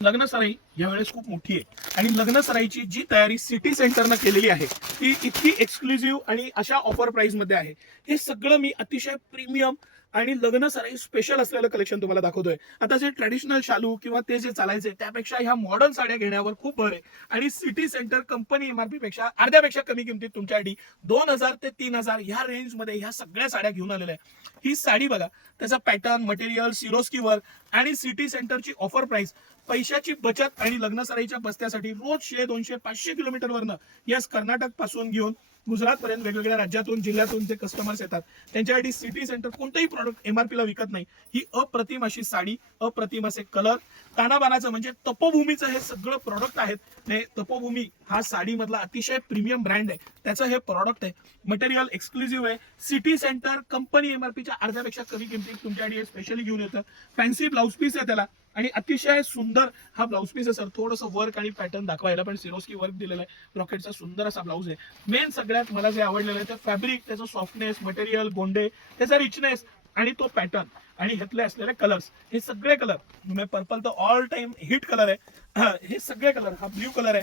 लग्न सराई यावेळेस खूप मोठी आहे आणि लग्न सराईची जी तयारी सिटी सेंटरनं केलेली आहे ती इतकी एक्सक्लुझिव्ह आणि अशा ऑफर प्राइस मध्ये आहे. हे सगळं मी अतिशय प्रीमियम आणि लग्न सराई स्पेशल असलेलं कलेक्शन तुम्हाला दाखवतोय. आता जे ट्रॅडिशनल शालू किंवा ते जे चालायचे त्यापेक्षा ह्या मॉडर्न साड्या घेण्यावर खूप भर आहे आणि सिटी सेंटर कंपनी एमआरपी पेक्षा अर्ध्यापेक्षा कमी किमतीत तुमच्यासाठी 2000 ते 3000 ह्या रेंज मध्ये ह्या सगळ्या साड्या घेऊन आलेल्या आहे. ही साडी बघा, त्याचा पॅटर्न, मटेरियल, सिरोस्की वर्क आणि सिटी सेंटरची ऑफर प्राइस, पैशाची बचत आणि लग्न सराईच्या बस्त्यासाठी रोज 100, 200, 500 किलोमीटरवरनं यस कर्नाटक पासून घेऊन गुजरात पर्यंत वेगवेगळ्या राज्यातून जिल्ह्यातून जे कस्टमर्स येतात त्यांच्यासाठी सिटी सेंटर कोणतेही प्रॉडक्ट एमआरपीला विकत नाही. ही अप्रतिम अशी साडी, अप्रतिम असे कलर, तानाबानाचं म्हणजे तपोभूमीचं हे सगळं प्रॉडक्ट आहेत. हे तपोभूमी हा साडी मधला अतिशय प्रीमियम ब्रँड आहे, त्याचं हे प्रॉडक्ट आहे. मटेरियल एक्सक्लुझिव्ह आहे. सिटी सेंटर कंपनी एमआरपीच्या अर्ध्यापेक्षा कमी किमतीत तुमच्यासाठी स्पेशली घेऊन येतं. फॅन्सी ब्लाऊज पीस आहे त्याला आणि अतिशय सुंदर हा ब्लाऊज पीस आहे सर. थोडंसं वर्क आणि पॅटर्न दाखवायला पण सिरोस्की वर्क दिलेलं आहे. रॉकेटचा सुंदर असा ब्लाऊज आहे. मेन सगळ्यात मला जे आवडलेलं आहे ते फॅब्रिक, त्याचं सॉफ्टनेस, मटेरियल, गोंडे, त्याचा रिचनेस आणि तो पॅटर्न आणि ह्यातले असलेले कलर्स. हे सगळे कलर, पर्पल तर ऑल टाइम हिट कलर आहे. हे सगळे कलर, हा ब्ल्यू कलर आहे,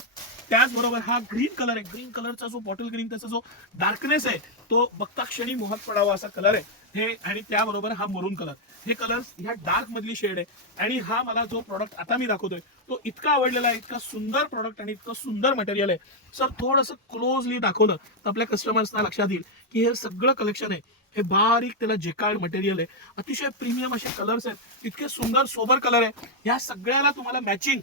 त्याचबरोबर हा ग्रीन कलर आहे. ग्रीन कलरचा जो बॉटल ग्रीन, त्याचा जो डार्कनेस आहे तो बघता क्षणी मोहात पडावा असा कलर आहे हे. आणि त्याबरोबर हा मरून कलर, हे कलर्स ह्या डार्क मधली शेड आहे. आणि हा मला जो प्रॉडक्ट आता मी दाखवतोय तो इतका आवडलेला आहे, इतका सुंदर प्रॉडक्ट आणि इतकं सुंदर मटेरियल आहे सर. थोडंसं क्लोजली दाखवलं तर आपल्या कस्टमर्सना लक्षात येईल की हे सगळं कलेक्शन आहे हे बारीक, त्याला जेकार्ड मटेरियल आहे, अतिशय प्रीमियम असे कलर्स आहेत, इतके सुंदर सोबर कलर आहे. या सगळ्याला तुम्हाला मॅचिंग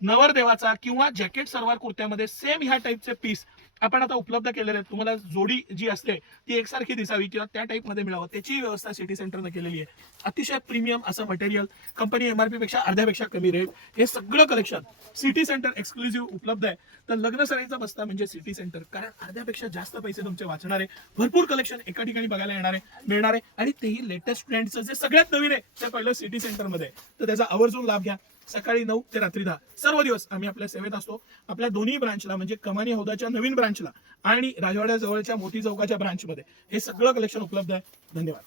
नवरदेवाचा किंवा जॅकेट सलवार कुर्त्यामध्ये सेम ह्या टाईपचे पीस आपण आता उपलब्ध केलेले आहेत. तुम्हाला जोडी जी असते ती एकसारखी दिसावी किंवा त्या टाईप मध्ये मिळावं त्याची व्यवस्था सिटी सेंटरने केलेली आहे. अतिशय प्रीमियम असं मटेरियल, कंपनी एमआरपी पेक्षा अर्ध्यापेक्षा कमी रेट, हे सगळं कलेक्शन सिटी सेंटर एक्सक्लुझिव्ह उपलब्ध आहे. तर लग्न सराईचा बस्ता म्हणजे सिटी सेंटर, कारण अर्ध्यापेक्षा जास्त पैसे तुमचे वाचणार आहे. भरपूर कलेक्शन एका ठिकाणी बघायला येणार आहे, मिळणार आहे आणि तेही लेटेस्ट ट्रेंडचं जे सगळ्यात नवीन आहे ते पहिलं सिटी सेंटरमध्ये. तर त्याचा आवर्जून लाभ घ्या. सकाळी 9 ते रात्री 10 सर्व दिवस आम्ही आपल्या सेवेत असतो. आपल्या दोन्ही ब्रांचला म्हणजे कमानी हौदाच्या नवीन ब्रांचला आणि राजवाड्याजवळच्या मोती चौकाच्या ब्रांचमध्ये हे सगळं कलेक्शन उपलब्ध आहे. धन्यवाद.